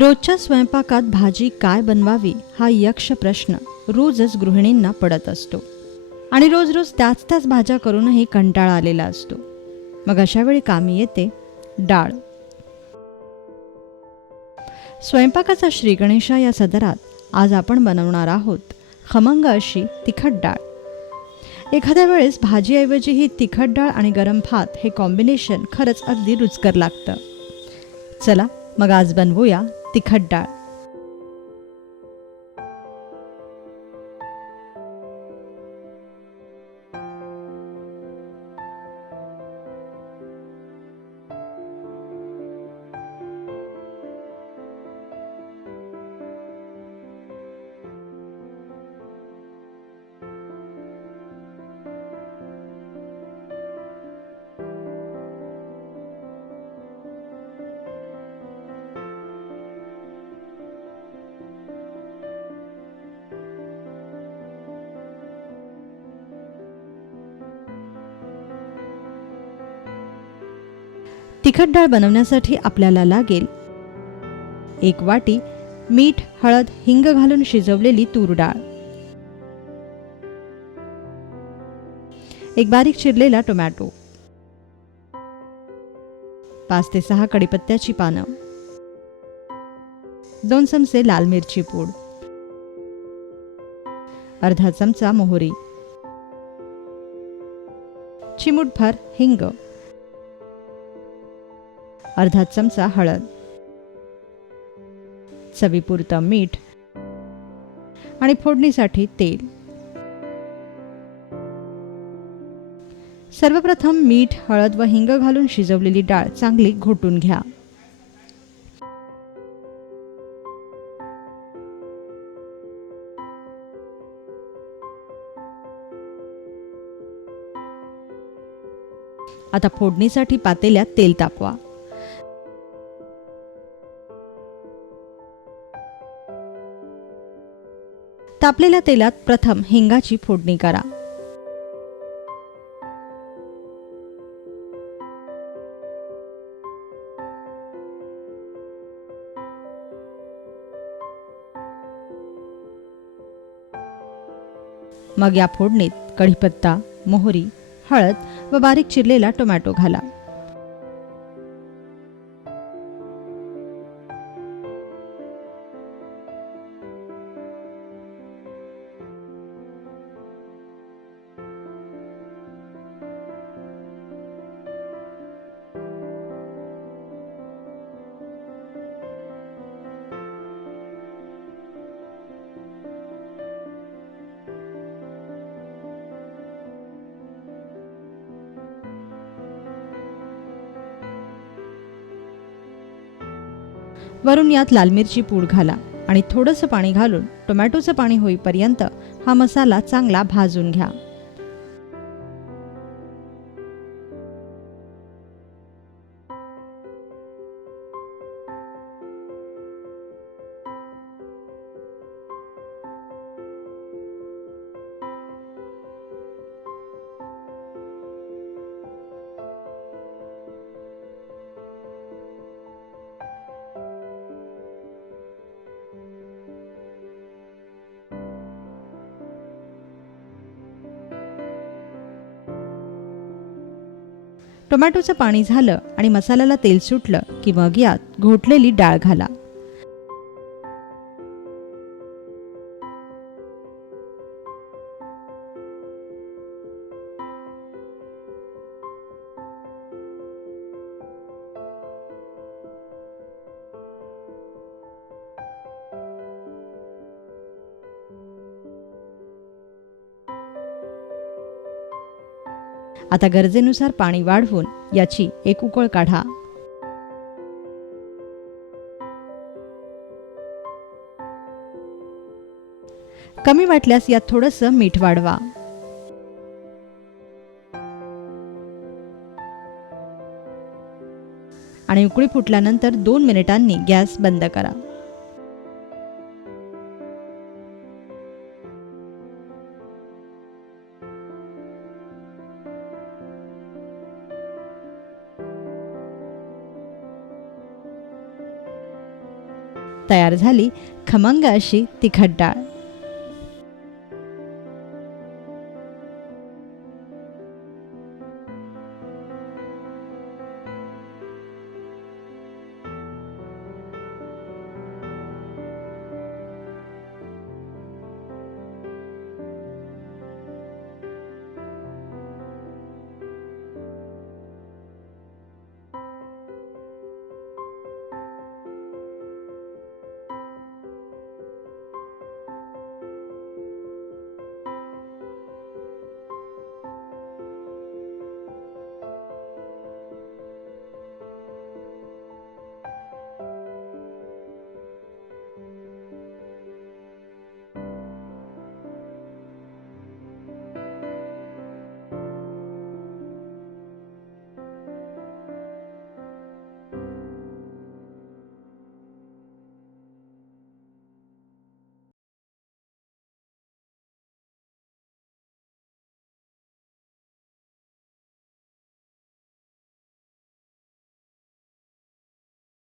रोजच्या स्वयंपाकात भाजी काय बनवावी हा यक्ष प्रश्न रोजच गृहिणींना पडत असतो आणि रोज रोज त्याच त्याच भाज्या करूनही कंटाळा आलेला असतो. मग अशा वेळी कामी येते डाळ. स्वयंपाकाचा श्रीगणेशा या सदरात आज आपण बनवणार आहोत खमंग अशी तिखट डाळ. एखाद्या वेळेस भाजीऐवजी ही तिखट डाळ आणि गरम भात हे कॉम्बिनेशन खरंच अगदी रुचकर लागतं. चला मग आज बनवूया तिखट डाळ. तिखट डाळ बनवण्यासाठी आपल्याला लागेल 1 वाटी मीठ, हळद, हिंग घालून शिजवलेली तूर डाळ, 1 बारीक चिरलेला टोमॅटो, 5 ते 6 कढीपत्त्याची पानं, 2 चमचे लाल मिरची पूड, अर्धा चमचा मोहरी, चिमूटभर हिंग, अर्धा चमचा हळद, चवीपुरतं मीठ आणि फोडणीसाठी तेल. सर्वप्रथम मीठ, हळद व हिंग घालून शिजवलेली डाळ चांगली घोटून घ्या. आता फोडणीसाठी पातेल्यात तेल तापवा. तापलेल्या तेलात प्रथम हिंगाची फोडणी करा. मग या फोडणीत कढीपत्ता, मोहरी, हळद व बारीक चिरलेला टोमॅटो घाला. वरून यात लाल मिरची पूड घाला आणि थोडंसं पाणी घालून टोमॅटोचं पाणी होईपर्यंत हा मसाला चांगला भाजून घ्या. टोमॅटोचं पाणी झालं आणि मसाल्याला तेल सुटलं की मग यात घोटलेली डाळ घाला. आता गरजेनुसार पाणी वाढवून याची एक उकळ काढा. कमी वाटल्यास यात थोडंसं मीठ वाढवा. आणि उकळी फुटल्यानंतर 2 मिनिटांनी गॅस बंद करा. तयार झाली खमंग अशी तिखट डाळ.